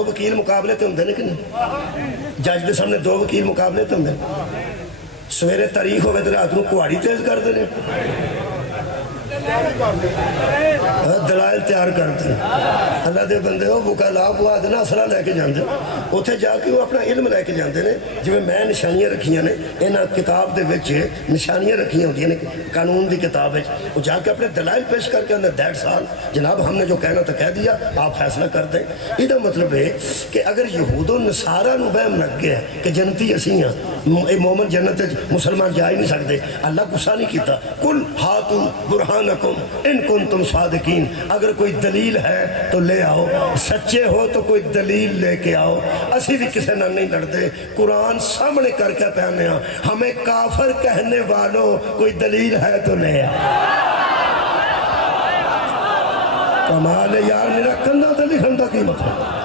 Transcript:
दो वकील मुकाबले तो होंगे कि नहीं? जज के सामने दो वकील मुकाबले तो होंगे। सवेरे तारीख हो तो रात को कुहाड़ी तेज करते हैं, दलाल तैयार करते अल्लाह के बंदे हो वकाला बुआ देना असला लैके जाते उत्थे जाके वो अपना इल्म लैके जाते हैं। जिवें मैं निशानियां रखियां ने इन्हां किताब दे विच निशानियां रखियां होंदियां ने कानून की किताब में, वो जाके अपने दलाइल पेश करके अंदर दैट साल जनाब हमने जो कहना तो कह दिया, आप फैसला कर दें। इसका मतलब है कि अगर यहूदो नसारा नूं वहम लग गया कि जनती असीं हाँ, मोमन जन्नत मुसलमान जा ही नहीं सकते, अल्लाह गुस्सा नहीं किया। कुल हातु बुरहानकुम इन कुंतुम सादिकीन, अगर कोई दलील है तो ले आओ, सच्चे हो तो कोई दलील लेके आओ। असी भी किसी नाल नहीं लड़ते, कुरान सामने करके पहने हमें काफर कहने वालों कोई दलील है तो ले आओ। कमाल है यार, मेरा कंधा तो लिखने का की मतलब